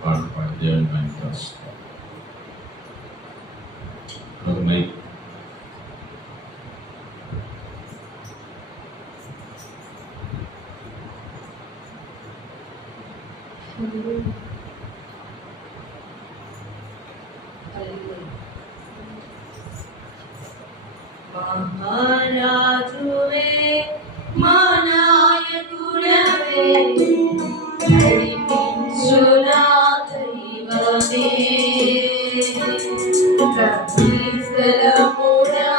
పాడి దేవుని పనికి వస్తాం. ఒక మైక్ మహారాజువే మా నాయకుడవే నడిపించు నా దైవమే ప్రతి స్థలమునా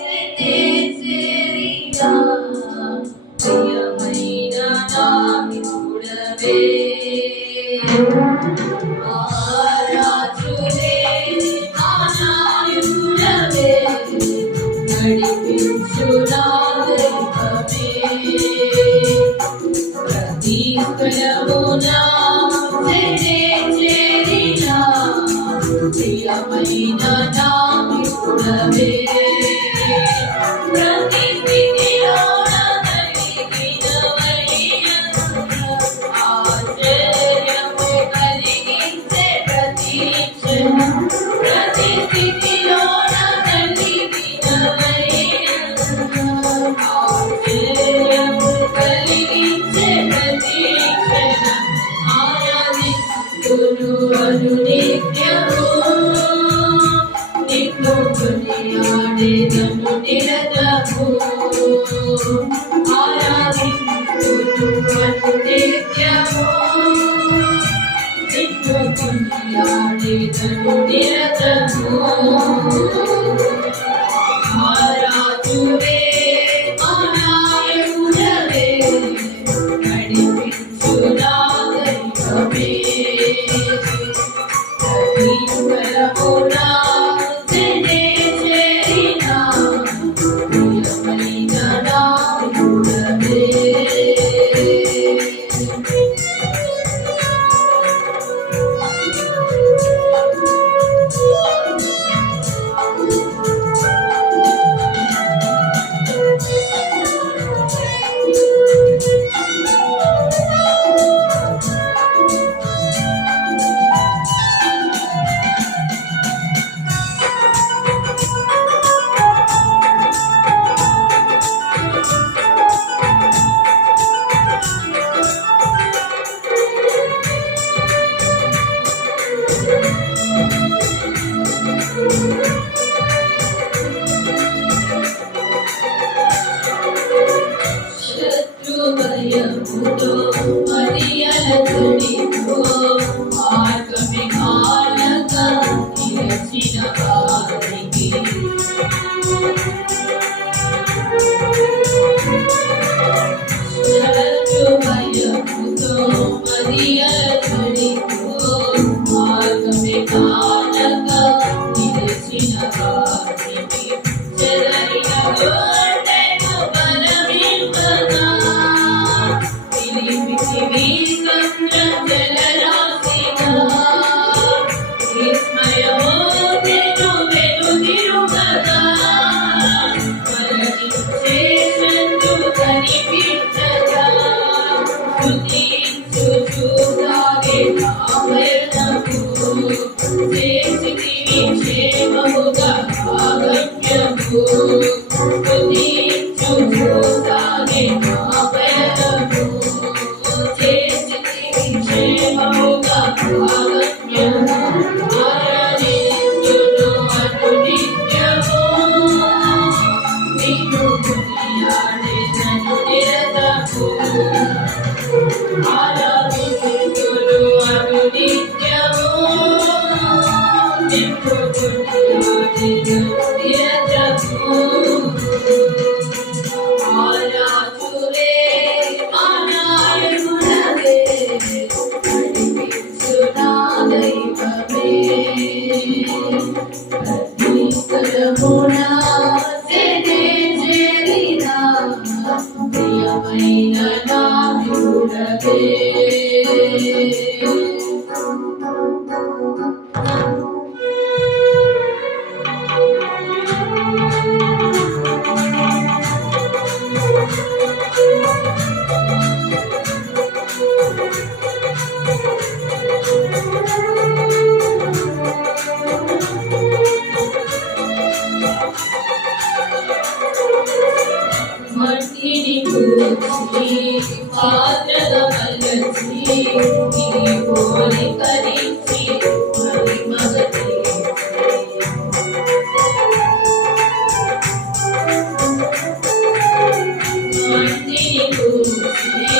చేరినా ప్రియమైన నాయకుడవే మహారాజువే మా నాయకుడవే నడిపించు నా దైవమే ప్రతి స్థలమునా చేరినా ప్రియమైన నాయకుడవే ప్రతి స్థితిలోన ఆశ్చర్యము కలిగించే ప్రతీక్షణం ప్రతి స్థితిలోన ఆశ్చర్యము కలిగించే ప్రతీక్షణం ఆరాధించును అనునిత్యము నిన్ను కొనియాడెదను నిరతము ఆరాధించును అనునిత్యము నిన్ను కొనియాడెదను నిరతము మహారాజువే మా నాయకుడవే నడిపించు నా దైవమే ప్రతి స్థలమునా చేరినా ప్రియమైన నాయకుడవే శత్రుభయముతో మరియలతడితో మార్గమే కానక నిలచిన వారికి శత్రుభయముతో మరియలతడితో మార్గమే కానక నిలచిన వారికి చెదరిన గోడెను బలమివ్వగా జలరాశిగా విస్మయమో నిన్ను వెనుదిరుగగా మరణించేటందు కనిపించగా స్తుతించుచుసాగే నా మరణము చేసితివి క్షేమముగా ఆగమ్యము స్తుతించుచుసాగే నా మరణము క్షేమముగా ఆగమ్యము ఆరాధించును అనునిత్యము నిన్ను కొనియాడెదను నిరతము ఆరాధించును అనునిత్యము నిన్ను కొనియాడెదను నిరతము మహారాజువే మా నాయకుడవే నడిపించు నా దైవమే ప్రతి స్థలమునా చేరినా ప్రియమైన నాయకుడవే నీ పోలికనిచ్చి మహిమగా చేసి మట్టిని కూర్చి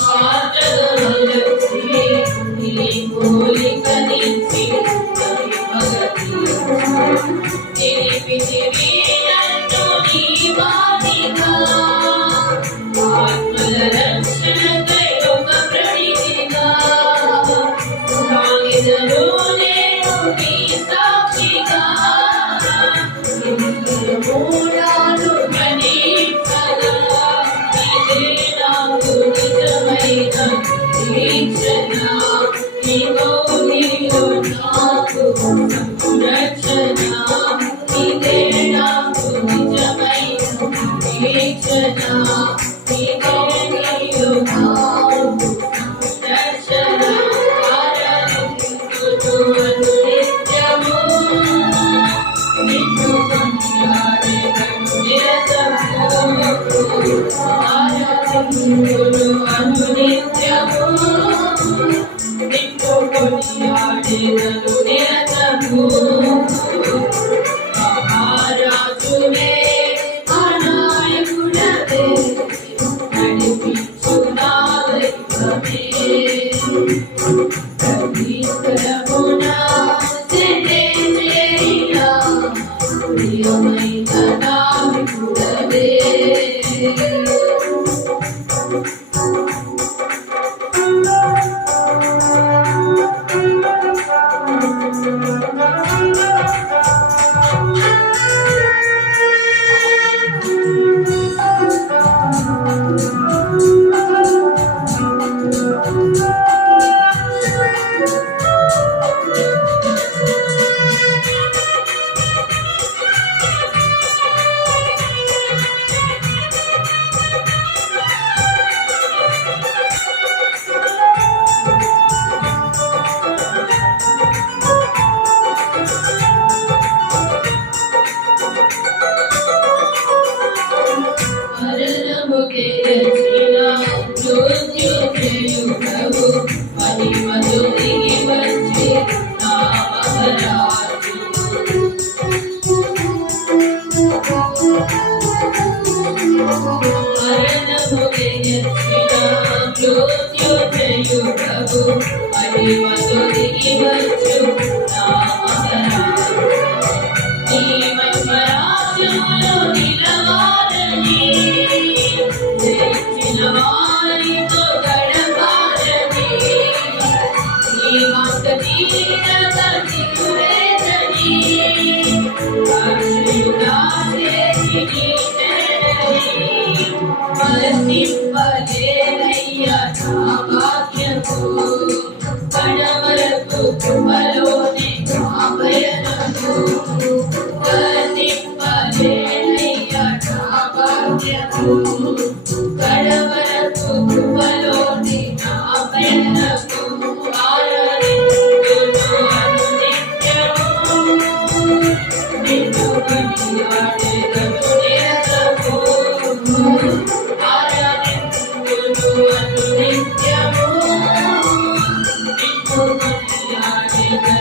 పాత్రగా మలచి నీ పోలికనిచ్చి మహిమగా చేసి నిలిపితివి నన్ను నీ వాణిగా ఆత్మల రక్షణకై ఒక ప్రణితిగా సాగిదను నేను నీ సాక్షిగా మూడాలు ప్రణీతగా ఇదే నాకు నిజమైన దీక్షణ నీలో నీలో నాకు రక్షణ ఇదే నాకు నిజమైన దీక్షణ నీలో నీలో నాకు రక్షణ ఆరాధించుటకు నిత్యము నిన్ను కొనియాడెదను నిరతము ఆరాధించుటకు నిత్యము నిన్ను కొనియాడెదను నిరతము మహారాజువే అనాయకుడవే నడిపించు నా దైవమే పవిత్రమునా చెడే చేరినా ప్రియమైన నావికుడవే మరణముకే రచిన మృత్యుంజయుడవు మహిమతో దిగి వచ్చి నా మహారాజు మరణముకే రచిన మృత్యుంజయుడవు మహిమతో దిగి వచ్చు నా మహారాజు నీ మహిమరాజ్యములో నిలవాలని జయించిన వారితో గడపాలని నీ మాట తీరక తీరువేదని సాక్షులుగా చేసి నీ శరణని వర్ణింపలేనయ్యా నా వాక్యము కడవరకు కృపలోనే నా పయనము వర్ణింపలేనయ్యా నా వాక్యము కడవరకు కృపలోనే నా పయనము ఆరాధించును అనునిత్యము నిన్ను కొనియాడెదను నిరతము ఆరాధించును అనునిత్యము నిన్ను కొనియాడెదను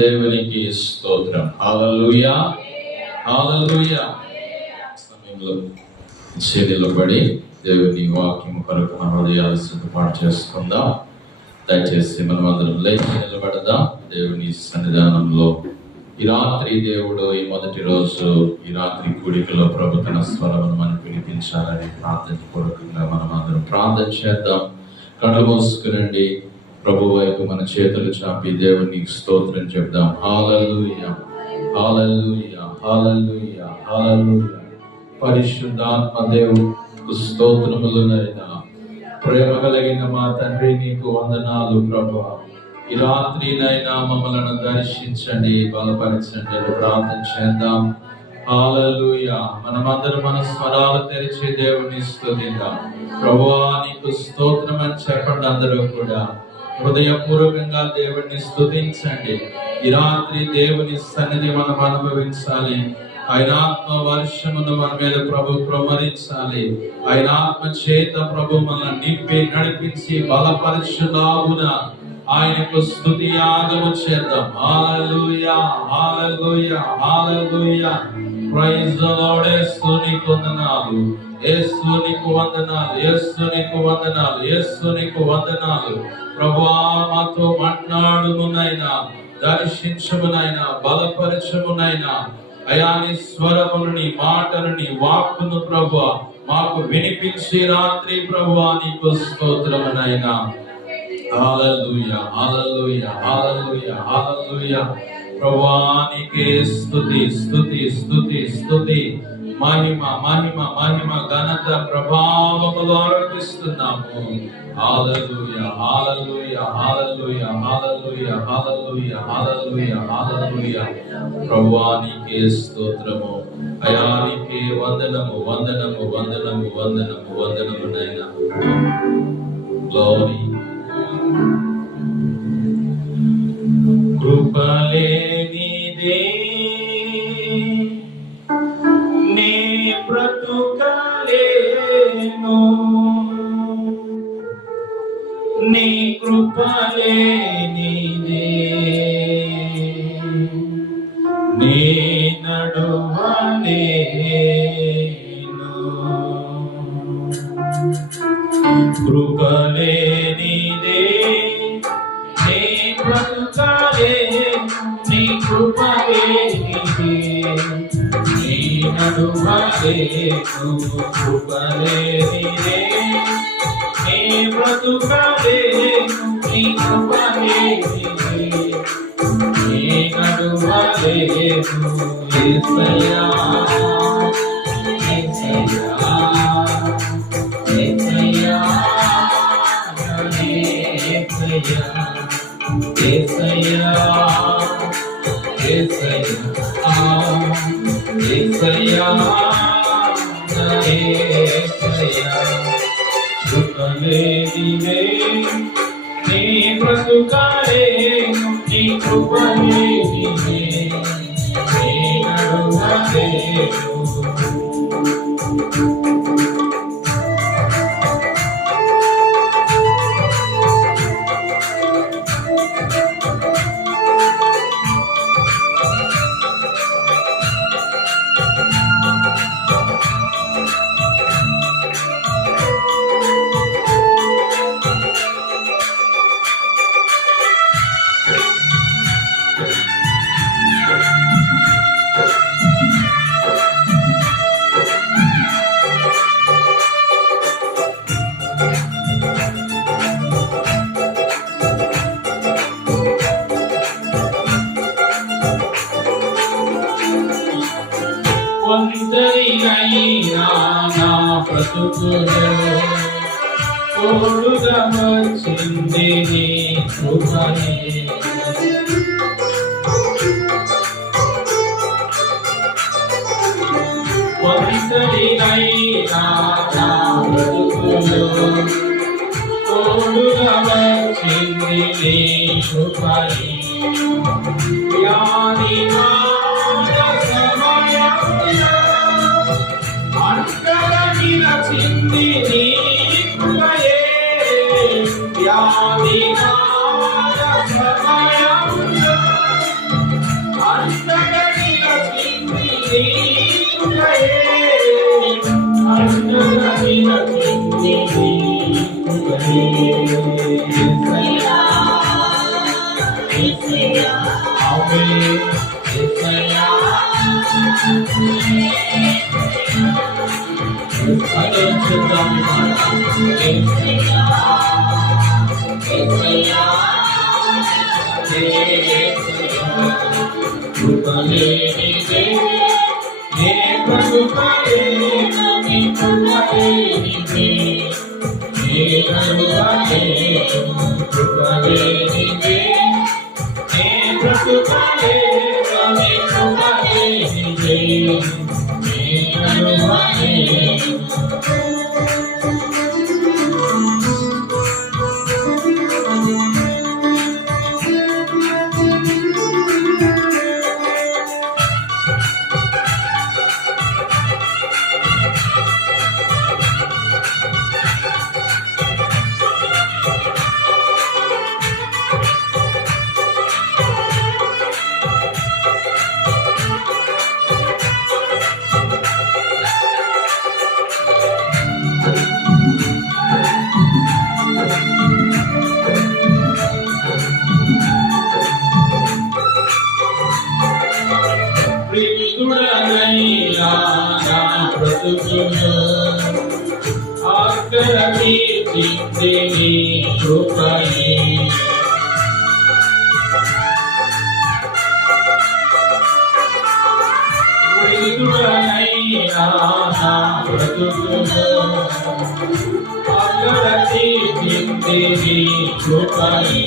దేవునికి స్తోత్రం. హల్లెలూయా, హల్లెలూయా. సమయంలో నిలబడి దేవుని వాక్యం కొరకు మన హృదయాలు సిద్ధపాటు చేసుకుందాం. దయచేసి మనం అందరం లేచి నిలబడదాం. దేవుని సన్నిధానంలో ఈ రాత్రి దేవుడు ఈ మొదటి రోజు ఈ రాత్రి కూడికలో ప్రభు తన స్వరమును మనం వినిపించాలని ప్రార్థనపూర్వకంగా మనం అందరం ప్రార్థన చేద్దాం. కళ్ళు మూసుకునండి. ప్రభు వైపు మన చేతులు చాపి దేవునికి స్తోత్రం చెప్దాం. హల్లెలూయా, హల్లెలూయా, హల్లెలూయా, హల్లెలూయా. పరిశుద్ధాత్మ దేవుడు స్తోత్రములనైనా ప్రేమ కలిగిన మా తండ్రి, నీకు వందనాలు ప్రభువా. ఈ రాత్రినైనా మమ్మలను దర్శించండి, బలపరచండి అని ప్రార్థన చేద్దాం. హల్లెలూయా. మనమందరం మన స్వరాలు తెరిచి దేవుని స్తుతిద్దాం. ప్రభువా నీకు స్తోత్రం అని చెప్పండి. అందరూ కూడా హృదయపూర్వకంగా దేవుణ్ణి స్తుతించండి. ఈ రాత్రి దేవుని సన్నిధి మనం అనుభవించాలి. ఆయన ఆత్మ వర్షమును మన మీద ప్రభు ప్రమరించాలి. ఆయన ఆత్మ చేత ప్రభు మనల్ని నింపి నడిపించి బలపరచులాగున ఆయనకు స్తుతి యాగము చేద్దాం. Hallelujah, hallelujah, hallelujah. Praise the Lord. Yesu నీకు వందనాలు, యేసు నీకు వందనాలు, యేసు నీకు వందనాలు, యేసు నీకు వందనాలు. ప్రభువా మాతో మాట్లాడుమునైనా, దర్శించమునైనా, బలపరచమునైనా. అయా నీ స్వరమును, నీ మాటలు, నీ వాక్కును ప్రభువా మాకు వినిపించి రాత్రి ప్రభువా నీకు స్తోత్రమునైనా. హల్లెలూయా, హల్లెలూయా, హల్లెలూయా, హల్లెలూయా. ప్రభువా నీకే స్తుతి, స్తుతి, స్తుతి, స్తుతి, మహిమ, మహిమ, మహిమ, ఘనత, ప్రభావములు ఆరోపిస్తున్నాము. హల్లెలూయా, hallelujah, hallelujah, hallelujah, hallelujah, hallelujah, హల్లెలూయా. ప్రభువా నీకే స్తోత్రము. అయా నీకే వందనము, వందనము, వందనము, వందనము, వందనము నైనా. గ్లోరీ. కృపలేనిదే నీ బ్రతుకలేను, నీ కృపలేనిదే నీ నడువలేను. కృపలేనిదే నీ బ్రతుకలేను, నీ కృపలేనిదే నీ నడువలేను. కృపలేనిదే నీ బ్రతుకలేను, నీ కృపలేనిదే నీ నడువలేను. యేసయ్యా, యేసయ్యా, యేసయ్యా, యేసయ్యా, యేసయ్యా, యేసయ్యా, యేసయ్యా, యేసయ్యా. కృపలేనిదే నీ బ్రతుకలేను, నీ కృపలేనిదే నీ నడువలేను. ఒంటరినైనా నా బ్రతుకులో తోడుగా వచ్చింది నీ కృపనే. ఒంటరినైనా నా బ్రతుకులో తోడుగా వచ్చింది నీ కృపనే. వ్యాధి చింది నీ కృపయే. వ్యాధి సమయంలో యేసయ్యా యేసయ్యా ఆమేన్ యేసయ్యా అందరం చెప్దాం ఈ మాట. యేసయ్యా యేసయ్యా యేసయ్యా కృపలేనిదే నే బ్రతుకలేను నీ కృపలేనిదే నే నడువలేను కృపలేనిదే నే బ్రతుకలేను నీ కృపలేనిదే నే నడువలేను. ప్రియుడనైనా నా బ్రతుకులో ఆఖరికి తీర్చింది నీ కృపయే. ప్రియుడనైనా నా బ్రతుకులో ఆఖరికి తీర్చింది నీ కృపయే.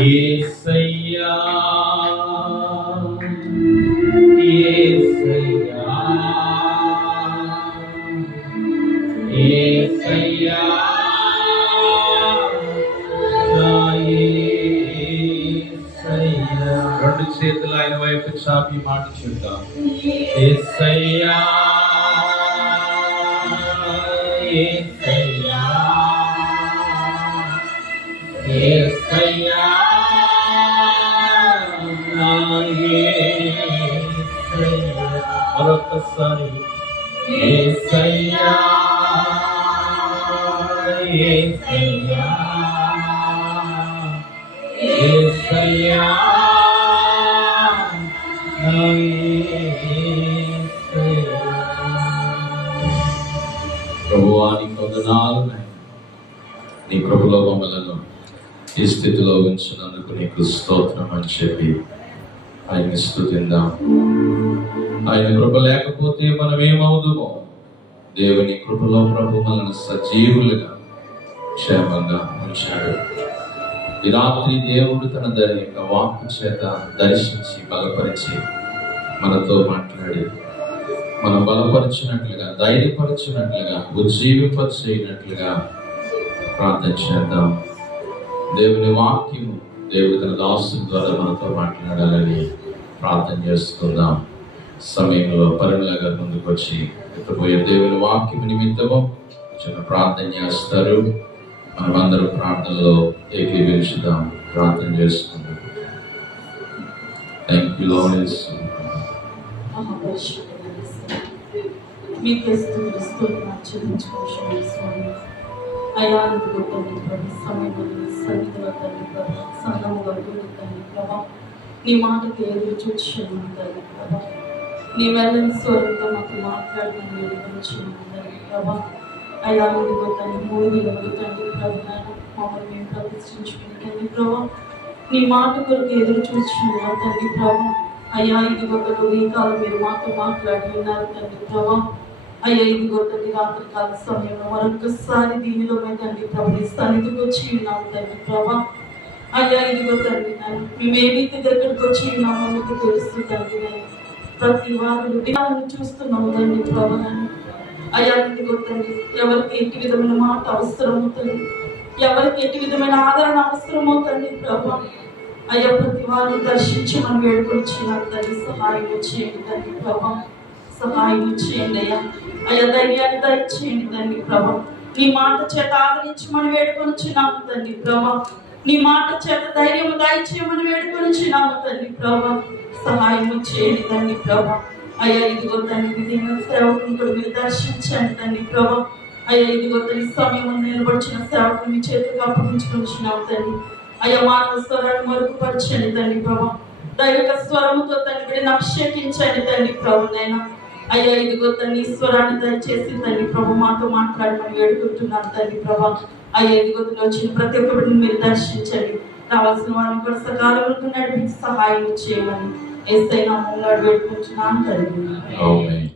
యేసయ్యా యేసయ్యా యేసయ్యా నా యేసయ్యా. రెండు చేతులు ఆయన వైపు చాపి మాట చూద్దాం. యేసయ్యా యేసయ్యా యేసయ్యా నా యేసయ్యా. మరొకసారి యేసయ్యా యేసయ్యా యేసయ్యా నా యేసయ్యా. ప్రభువా నీకు వందనాలు. నీ కృపలో మమ్మలను ఈ స్థితిలో ఉంచినందుకు నీకు స్తోత్రం అని చెప్పి ఆయన్ని స్తుతిద్దాం. ఆయన కృప లేకపోతే మనం ఏమవుదుమో. దేవుని కృపలో ప్రభు మనల్ని సజీవులుగా క్షేమంగా ఉంచాడు. ఈ రాత్రి దేవుడు తన యొక్క వాక్కు చేత దర్శించి బలపరిచి మనతో మాట్లాడి మనం బలపరిచినట్లుగా, ధైర్యపరిచినట్లుగా, ఉజ్జీవింపచేయనట్లుగా ప్రార్థన చేద్దాం. దేవుని వాక్యము దేవుడు తన దాసుల ద్వారా మనతో మాట్లాడాలని ప్రార్థన చేసుకుందాం. సమయంలో పరిమళ గారు ముందుకు వచ్చి ఎత్తపోయే దేవుని వాక్యము నిమిత్తము చిన్న ప్రార్థన చేస్తారు. మనమందరూ ప్రార్థనలో ఏకీభవించుదాం. ప్రార్థన చేసుకుందాం. Thank you lord. మీకు చెల్లించుకోవచ్చు స్వామి. అయా ఇందులో తండ్రి సమయంలో సన్నిధిలో తండ్రి ప్రభా, సంఘముగా తండ్రి ప్రభా, నీ మాటకి ఎదురు చూస్తున్నాను తండ్రి ప్రభా. నీ వెళ్ళని స్వరంతో మాకు మాట్లాడమని వేడుకొచ్చున్నాను తండ్రి ప్రభా. అయా ఇందులో తండ్రి 3 దినములు తండ్రి ప్రభా మమ్మల్ని మేము ప్రతిష్ఠించుకుని తండ్రి ప్రభా, నీ మాట కొరకు ఎదురు చూస్తున్నాను తండ్రి ప్రభా. అయ్యా ఇదిగో ఈ కాలం మీరు మాతో మాట్లాడి ఉన్నారు తండ్రి ప్రభా. అయ్యా ఇదిగో తండ్రి రాత్రి కాల సమయంలో మరొకసారి దీనిలో తండ్రి ప్రభు నీ సన్నిధికి వచ్చి ఉన్నాము తండ్రి ప్రభా. అయ్యా ఇదిగో తండ్రి మేము ఏ రీతి దగ్గరికి వచ్చి ఉన్నామో మీకు తెలుసు తండ్రి. ప్రతి వారు విధానం చూస్తున్నాము తండ్రి ప్రభా. అయ్యా ఇదిగో తండ్రి ఎవరికి ఎట్టి విధమైన మాట అవసరమవుతుంది, ఎవరికి ఎట్టి విధమైన ఆదరణ అవసరమవుతుంది ప్రభా. అయ్యా ప్రతి వారిని దర్శించి మనం వేడుకొచ్చినారు తండ్రి. సహాయం చేయండి తండ్రి ప్రభా, సహాయం చేయండి అయ్యా. అయ్యా ధైర్యాన్ని దయచేయండి తండ్రి ప్రభా. నీ మాట చేత ఆదరించి మనం వేడుకొచ్చినాము తండ్రి ప్రభా. నీ మాట చేత ధైర్యం దయచేయమని వేడుకొచ్చినాము తండ్రి ప్రభా. సహాయం చేయండి తండ్రి ప్రభా. అయ్యా ఇదిగో తండ్రి దీని సేవకుని కూడా మీరు దర్శించండి తండ్రి ప్రభా. అయ్యా ఇదిగో తండ్రి సమయం నిలబడిచిన సేవకుని మీ చేతికి అప్పగించుకొచ్చినాము తండ్రి. అయ్యా మానవ స్వరాన్ని మరుగుపరచండి తండ్రి ప్రభా. దైవిక స్వరముతో తండ్రి అభిషేకించండి తండ్రి ప్రభు నైనా. అయ్యా ఇదిగో తండ్రి స్వరాన్ని దయచేసి తండ్రి ప్రభు మాతో మాట్లాడమని వేడుకుంటున్నాను తండ్రి ప్రభా. అయ్యా ఇదిగో వచ్చిన ప్రతి ఒక్కరిని మీరు దర్శించండి. రావాల్సిన వారిని కూడా సకాలంలో నడిపించి సహాయం చేయమని యేసయ్య నామములో వేడుకుంటున్నాను తండ్రి.